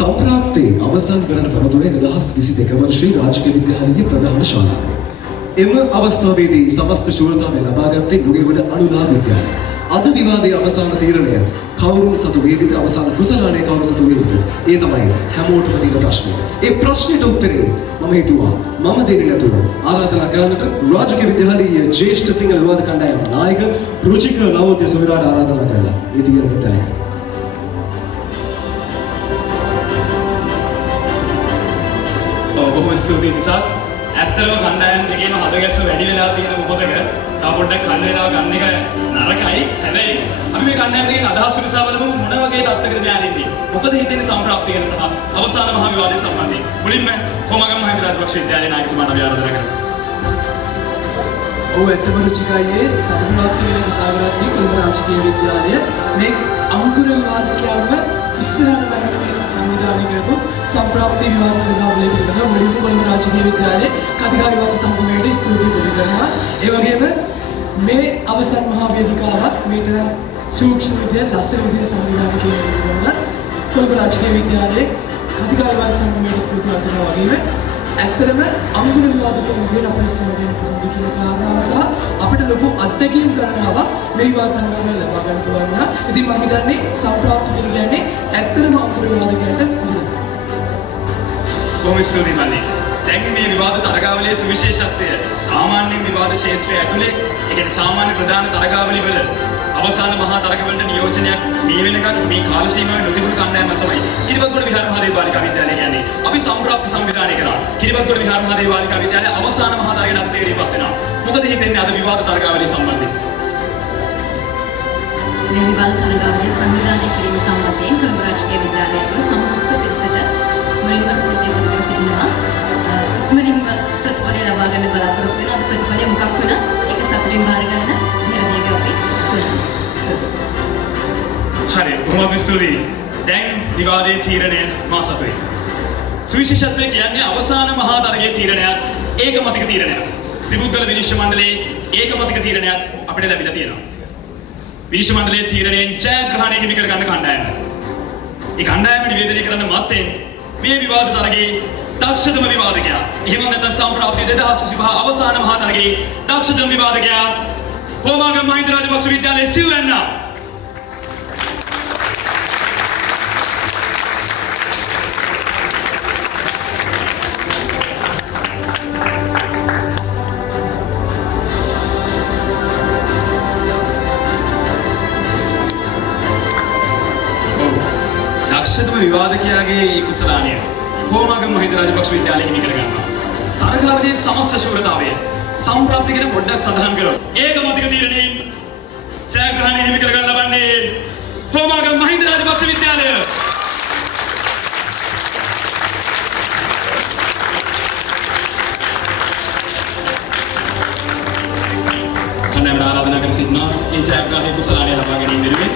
සම්ප්‍රාප්තයේ අවසන් කරන පරතුරේ 2022 වර්ෂයේ රාජකීය විද්‍යාලයේ ප්‍රධාන ශාලාව. එම අවස්ථාවේදී සමස්ත ශූරතාවය ලබාගත්තේ නුගේගොඩ අනුලා විද්‍යාලය. අද විවාදයේ අවසාන තීරණය කවුරුන් සතු වේවිද අවසාන කුසලානේ කවුරු සතු වේවිද? ඒ තමයි හැමෝටම තියෙන ප්‍රශ්නේ. ඒ ප්‍රශ්නෙට උත්තරේ මම හිතුවා මම දෙන්නේ නැතුව ආරාධනා කරන්නට රාජකීය විද්‍යාලයේ ජ්‍යෙෂ්ඨ සිංහල වාද කණ්ඩායම නායක රුචික නවෝදය සොවිරාට ආරාධනා කළා. ඒ තීරණයට බොහොම ස්තුතියි නිසාත්. ඇත්තටම කණ්ඩායම් දෙකේම හදගැස්ම වැඩි වෙලා තියෙන මොහොතක තව පොඩ්ඩක් කල් වේලාව ගන්න එක නරකයි. හැබැයි අපි මේ කණ්ඩායම් දෙකේ අදහස් විමසා බලමු මොන වගේ තත්ත්වයකද යන්නේ. මොකද හිතෙන්නේ සම්ප්‍රාප්තිය ගැන සහ අවසාන මහ විවාදය සම්බන්ධයෙන්. මුලින්ම කොමගම් මහින්ද රාජපක්ෂ විද්‍යාලයේ නායකතුමාට අපි ආරාධනා කරමු. ඔව් ඇත්තම රුචිකයේ සම්ප්‍රාප්තිය ගැන කතා කරද්දී කොළඹ රාජකීය විද්‍යාලය මේ අංකුර විවාදකයන්ව ඉස්සරහට ගන්න සංවිධානය කරපු සම්ප්‍රාප්ති විවාද විභාගය පිළිබඳව මුලින්ම කොළඹ රාජකීය විද්‍යාලයේ කතිකා විවාද සම්පූර්ණයට ස්තුතියි පිළිගන්නවා. ඒ වගේම මේ අවසන් මහා වේදිකාවත් මේ තරම් සූක්ෂම විදියට ලස්සන විදියට සංවිධානය කිරීම කොළඹ රාජකීය විද්‍යාලයේ කතිකා විවාද සම්පූර්ණයට ස්තුතියි කරනවා වගේම ඇත්තටම අමුතුම විවාදකයන් විදියට අපේ සමගින් පොඩි කියන කාරණාව සහ අපිට ලොකු අත්දැකීම් ගන්නවා මේ විවාද කණ්ඩායම ලබා ගන්න පුළුවන් නා. ඉතින් මම හිතන්නේ සම්ප්‍රාප්ති කියන්නේ ඇත්තටම අමුතුම විවාදකයන්ට බොහොම ස්තුතියි මල්ලි. දැන් මේ විවාද තරගාවලියේ සුවිශේෂත්වය සාමාන්‍ය විවාද ක්ෂේත්‍රයේ ඇතුලේ ඒ කියන්නේ සාමාන්‍ය ප්‍රධාන තරගාවලි වල අවසාන මහා තරගවලට නියෝජනයක් මේ වෙනකන් මේ කාල සීමාවේ නොතිබුණු කණ්ඩායමක් තමයි කිරිබත්ගොඩ විහාර මහදේව බාලිකා විද්‍යාලය කියන්නේ. අපි සම්ප්‍රාප්ති සංවිධානය කරා. කිරිබත්ගොඩ විහාර මහදේව බාලිකා විද්‍යාලයේ අවසාන මහා තරගයට අත්දැකීමක් වෙනවා. මොකද හිතෙන්නේ අද විවාද තරගාවලිය සම්බන්ධයෙන්? මේ විවාද තරගාවලිය සංවිධානය කිරීම සම්බන්ධයෙන් කොළඹ රාජකීය විද්‍යාලයේ සමස්ත පිරිසට මුලින්ම ස්තුතිය පුද සිටිනවා. ඉක්මනින්ම ප්‍රතිඵලය ලබා ගන්න බලාපොරොත්තු වෙන අද ප්‍රතිඵලය මොකක් වුණත් ඒක සතුටින් බාර ගන්න නිරදීගේ අපි හරි බොහොම ස්තුතියි. දැන් විවාදයේ තීරණය මා සතුයි. සුවිශේෂත්වය කියන්නේ අවසාන මහා තරගයේ තීරණයක් ඒකමතික තීරණයක්. ත්‍රිපුද්ගල විනිශ්චය මණ්ඩලයේ ඒකමතික තීරණයක් අපිට ලැබිලා තියෙනවා. විනිශ්චය මණ්ඩලයේ තීරණයෙන් ජයග්‍රහණය හිමි කර ගන්න කණ්ඩායම. මේ කණ්ඩායම නිවේදනය කරන්න මත්තෙන් මේ විවාද තරගයේ දක්ෂතම විවාදකයා. එහෙම නැත්නම් සම්ප්‍රාප්තිය 2025 අවසාන මහා තරගයේ දක්ෂතම විවාදකයා කොමගම් මහින්ද රාජපක්ෂ විද්‍යාලයේ සිව්වැන්නා. දක්ෂතම විවාදකයාගේ ඒ කුසලානිය කොමගම් මහින්ද රාජපක්ෂ විද්‍යාලයේ හිමි කර ගන්නවා. තරගාවලියේ සමස්ත ශූරතාවය සම්ප්‍රාප්ති ගැන පොඩ්ඩක් සඳහන් කරමු. ඒකමතික තීරණයෙන් ජයග්‍රහණය හිමි කර ගන්න ලබන්නේ කොමගම් මහින්ද රාජපක්ෂ විද්‍යාලය. කණ්ඩායමට ආරාධනා කර සිටිනවා මේ ජයග්‍රහණය කුසලානිය ලබා ගැනීම වෙනුවෙන්